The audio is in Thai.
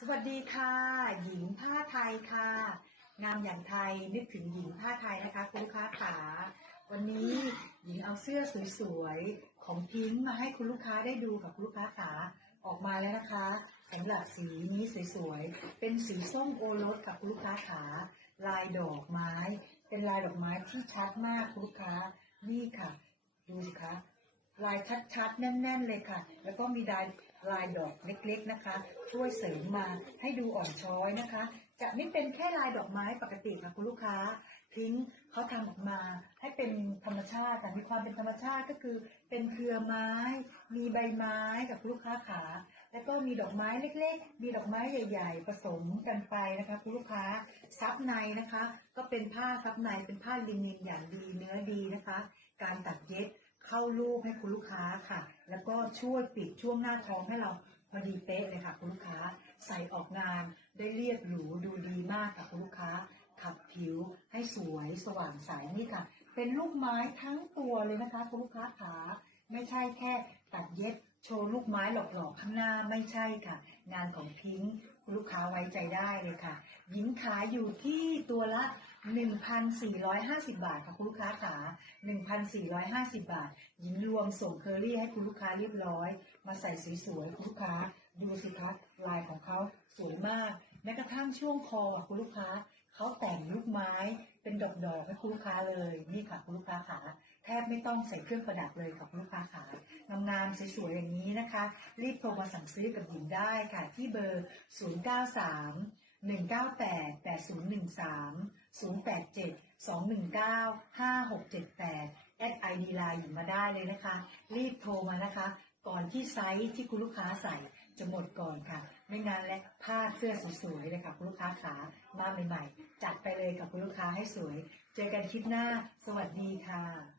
สวัสดีค่ะ หญิงผ้าไทยค่ะ งามอย่างไทยนึกถึงหญิงผ้าไทยนะคะคุณลูกค้าขาวันนี้หญิงเอาเสื้อสวยๆของพิงค์มาให้คุณลูกค้าได้ดูค่ะคุณลูกค้าขาออกมาแล้วนะคะสำหรับสีนี้สวยๆเป็นสีส้มโอรสกับคุณลูกค้าขาลายดอกไม้ เป็นลายดอกไม้ที่ชัดมากคุณลูกค้านี่ค่ะ ดูสิคะ ลายชัดๆ แน่น ๆ เลยค่ะ แล้วก็มีลายลายดอกเล็กๆนะคะ ช่วยเสริมมาให้ดูอ่อนช้อยนะคะ จะไม่เป็นแค่ลายดอกไม้ปกติค่ะคุณลูกค้า ทิ้งเขาทำออกมาให้เป็นธรรมชาติแต่มีความเป็นธรรมชาติก็คือ เป็นเครือไม้ มีใบไม้กับคุณลูกค้าขา แล้วก็มีดอกไม้เล็ก ๆ มีดอกไม้ใหญ่ ๆ ผสมกันไปนะคะคุณลูกค้าซับในนะคะ ก็เป็นผ้าซับในเป็นผ้าลินินอย่างดีเนื้อดีนะคะ การตัดเย็บ เข้าลูกให้คุณลูกค้าค่ะ แล้วก็ช่วยปิดช่วงหน้าท้องให้เราพอดีเป๊ะเลยค่ะ คุณลูกค้าใส่ออกงานได้เรียบหรูดูดีมากค่ะคุณลูกค้า ขับผิวให้สวยสว่างใสนี่ค่ะ เป็นลูกไม้ทั้งตัวเลยนะคะ คุณลูกค้าขาไม่ใช่แค่ตัดเย็บโชว์ลูกไม้หลอกๆข้างหน้าไม่ใช่ค่ะ งานของพิงค์คุณลูกค้าไว้ใจได้เลยค่ะ หญิงขายอยู่ที่ตัวละ 1,450 บาทค่ะคุณลูกค้าขา1,450 บาท หญิงรวมส่งเคอรี่ให้คุณลูกค้าเรียบร้อย มาใส่สวยๆคุณลูกค้า ดูสิคะลายของเขาสวยมากแม้กระทั่งช่วงคออะคุณลูกค้าเขาแต่งลูกไม้เป็นดอกๆให้คุณลูกค้าเลยนี่ค่ะคุณลูกค้าขาแทบไม่ต้องใส่เครื่องประดับเลยค่ะคุณลูกค้าขา งามสวยๆอย่างนี้นะคะ รีบโทรมาสั่งซื้อกับหญิงได้ค่ะ ที่เบอร์ 093 198 8013 087 219 5678 แอดไอดีไลน์หญิงมาได้เลยนะคะ รีบโทรมานะคะ ก่อนที่ไซส์ที่คุณลูกค้าใส่จะหมดก่อนค่ะ ไม่งานและผ้าเสื้อสวยๆเลยค่ะ คุณลูกค้าขามาใหม่ๆ จัดไปเลยกับคุณลูกค้าให้สวย เจอกันคลิปหน้า สวัสดีค่ะ